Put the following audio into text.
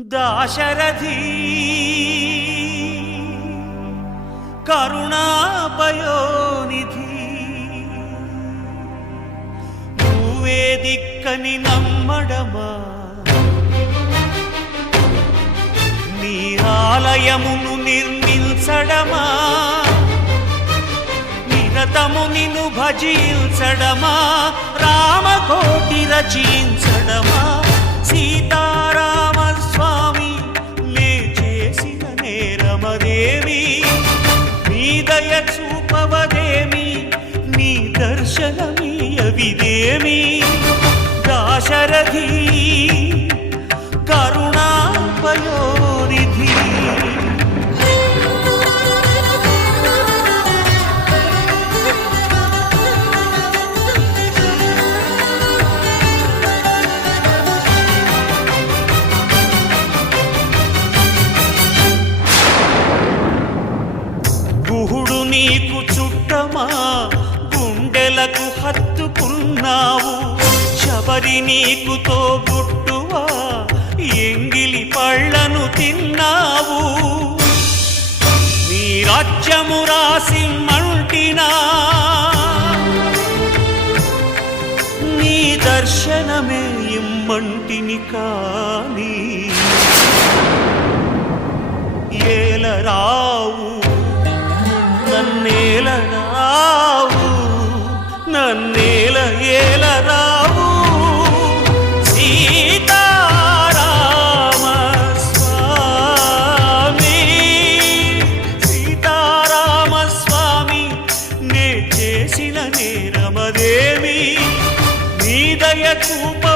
దాశరథి కరుణాపయోనిధి నువ్వే దిక్కని నమ్మడమా? నీ ఆలయమును నిర్మించడమా? నిరతము నిన్ను భజించడమా? రామకోటి రచించడమా? చూపవదేమి? నీ దయ చూపవదేమి? నీ దర్శనమీయవిదేమి దాశరథీ కరు ఇప్పుడు నీకు చుట్టమా? గుండెలకు హత్తుకున్నావు. శబరి నీకు తోబుట్టువా? ఎంగిలి పళ్ళను తిన్నావు. నీ రాజ్యము రాసి మంటినా నీ దర్శనమే ఇమ్మంటిని కానీ నన్నేలరావు నన్నేల ఏలరావు సీతారామ స్వామి సీతారామ స్వామి నే చేసిన నేరమదేమి? నీ దయ చూపవదేమి